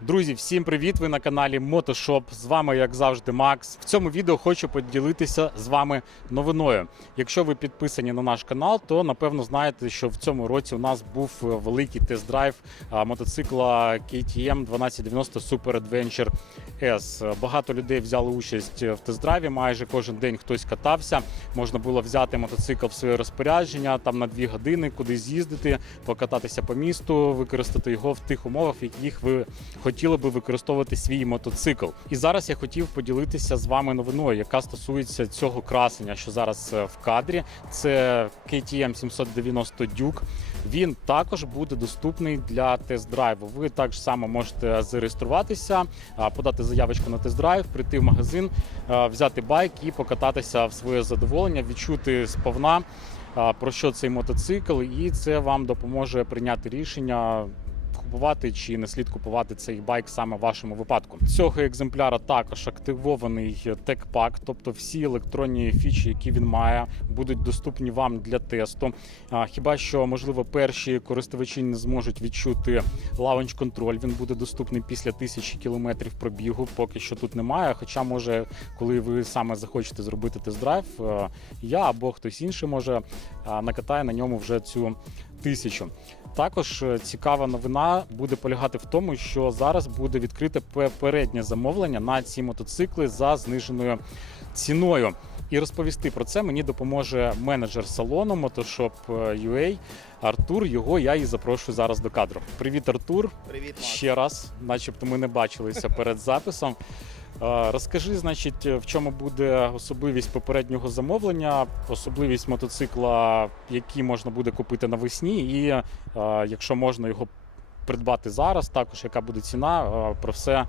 Друзі, всім привіт! Ви на каналі Мотошоп. З вами, як завжди, Макс. В цьому відео хочу поділитися з вами новиною. Якщо ви підписані на наш канал, то напевно знаєте, що в цьому році у нас був е, великий тест-драйв мотоцикла KTM 1290 Super Adventure S. Багато людей взяли участь в тест-драйві. Майже кожен день хтось катався. Можна було взяти мотоцикл в своє розпорядження там на дві години, куди з'їздити, покататися по місту, використати його в тих умовах, в яких ви хотіли би використовувати свій мотоцикл. І зараз я хотів поділитися з вами новиною, яка стосується цього красення, що зараз е, в кадрі. Це KTM 790 Duke. Він також буде доступний для тест-драйву. Ви так само можете зареєструватися, подати заявочку на тест-драйв, прийти в магазин, взяти байк і покататися в своє задоволення, відчути сповна. Про що цей мотоцикл, і це вам допоможе прийняти рішення купувати чи не слід купувати цей байк саме в вашому випадку. Цього екземпляра також активований текпак, тобто всі електронні фічі, які він має, будуть доступні вам для тесту. Хіба що можливо перші користувачі не зможуть відчути лаунч контроль. Він буде доступний після тисячі кілометрів пробігу. Поки що тут немає. Хоча може, коли ви саме захочете зробити тест-драйв, е, я або хтось інший може накатає на ньому вже цю тисячу. Також е, цікава новина буде полягати в тому, що зараз буде відкрите попереднє замовлення на ці мотоцикли за зниженою ціною. І розповісти про це мені допоможе менеджер салону Motoshop UA Артур. Його я і запрошую зараз до кадру. Привіт, Артур. Привіт, Макс. Ще раз, начебто, ми не бачилися перед записом. Розкажи, значить, в чому буде особливість попереднього замовлення, особливість мотоцикла, який можна буде купити навесні, і якщо можна його придбати зараз, також яка буде ціна, про все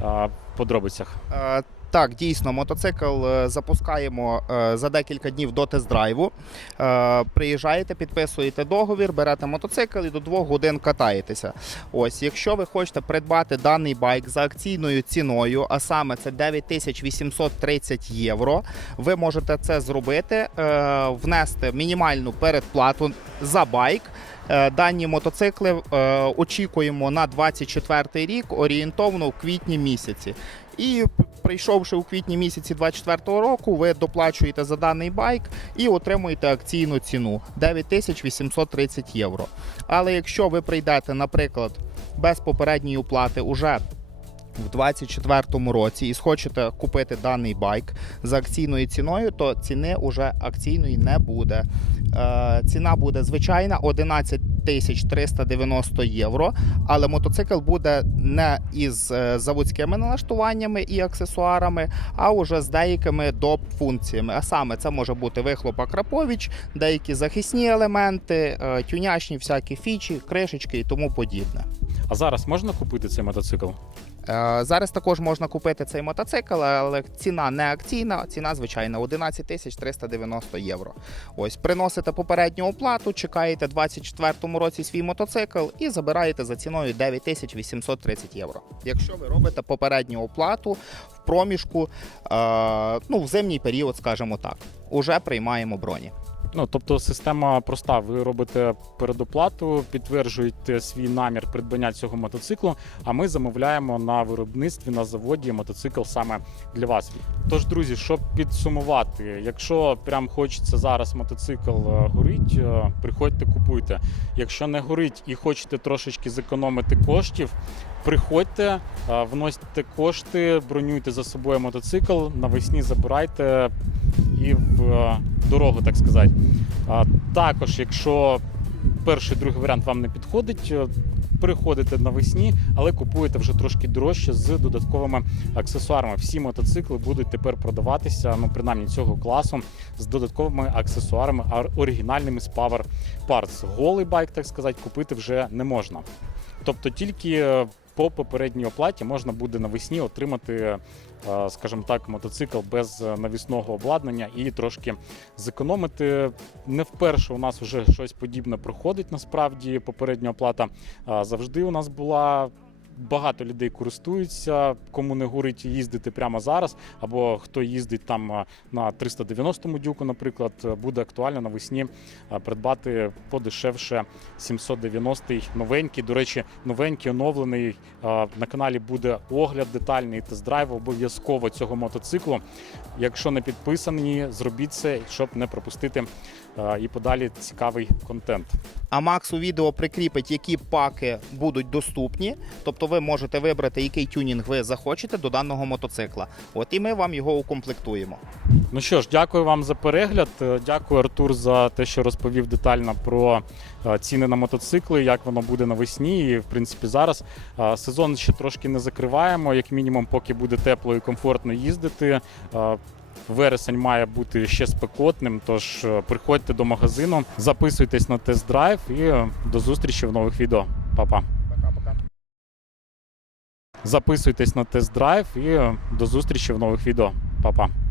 в подробицях. Так, дійсно, мотоцикл е, запускаємо е, за декілька днів до тест-драйву. Е, Приїжджаєте, підписуєте договір, берете мотоцикл і до двох годин катаєтеся. Ось, якщо ви хочете придбати даний байк за акційною ціною, а саме це 9830 євро, ви можете це зробити, внести мінімальну передплату за байк. Дані мотоцикли очікуємо на 24 рік, орієнтовно в квітні місяці. І прийшовши у квітні місяці 24 року, ви доплачуєте за даний байк і отримуєте акційну ціну 9830 євро. Але якщо ви прийдете, наприклад, без попередньої оплати уже в 2024 році і схочете купити даний байк за акційною ціною, то ціни уже акційної не буде. Е, ціна буде звичайна 11 тисяч 390 євро, але мотоцикл буде не із е, заводськими налаштуваннями і аксесуарами, а уже з деякими доп функціями. А саме це може бути вихлоп Акрапович, деякі захисні елементи, тюняшні тюнячні всякі фічі, кришечки і тому подібне. А зараз можна купити цей мотоцикл? Е, Зараз також можна купити цей мотоцикл, але ціна не акційна, ціна звичайна 11 тисяч 390 євро. Ось приносите попередню оплату, чекаєте в 24 році свій мотоцикл і забираєте за ціною 9 тисяч 830 євро. Якщо ви робите попередню оплату в проміжку, е, ну в зимній період, скажімо так, уже приймаємо броні. Ну, тобто система проста. Ви робите передоплату, підтверджуєте свій намір придбання цього мотоциклу, а ми замовляємо на виробництві на заводі мотоцикл саме для вас. Тож, друзі, щоб підсумувати, якщо прям хочеться зараз мотоцикл е, горить, е, приходьте, купуйте. Якщо не горить і хочете трошечки зекономити коштів, приходьте, е, вносьте кошти, бронюйте за собою мотоцикл, навесні забирайте і в дорогу, так сказати. А, Також, якщо перший другий варіант вам не підходить, е, приходите навесні, але купуєте вже трошки дорожче з додатковими аксесуарами. Всі мотоцикли будуть тепер продаватися, ну принаймні цього класу, з додатковими аксесуарами, а оригінальними з Power Parts. Голий байк, так сказати, купити вже не можна. Тобто тільки е, по попередній оплаті можна буде навесні отримати, е, скажімо так, мотоцикл без навісного обладнання і трошки зекономити. Не вперше у нас вже щось подібне проходить. Насправді попередня оплата завжди у нас була багато людей користуються, кому не горить їздити прямо зараз, або хто їздить там на 390-му дюку, наприклад, е, буде актуально навесні придбати подешевше 790-й новенький. До речі, новенький оновлений. На каналі буде огляд детальний тест-драйв обов'язково цього мотоциклу. Якщо не підписані, зробіть це, щоб не пропустити і подалі цікавий контент. А Макс у відео прикріпить, які паки будуть доступні. Тобто ви можете вибрати, який тюнінг ви захочете до даного мотоцикла. От і ми вам його укомплектуємо. Ну що ж, дякую вам за перегляд. Е, Дякую, Артур, за те, що розповів детально про е, ціни на мотоцикли, як воно буде навесні. І в принципі зараз е, сезон ще трошки не закриваємо, як мінімум, поки буде тепло і комфортно їздити. Вересень має бути ще спекотним, тож приходьте до магазину, записуйтесь на тест-драйв і до зустрічі в нових відео. Па-па. Записуйтесь на тест-драйв і до зустрічі в нових відео. Па-па.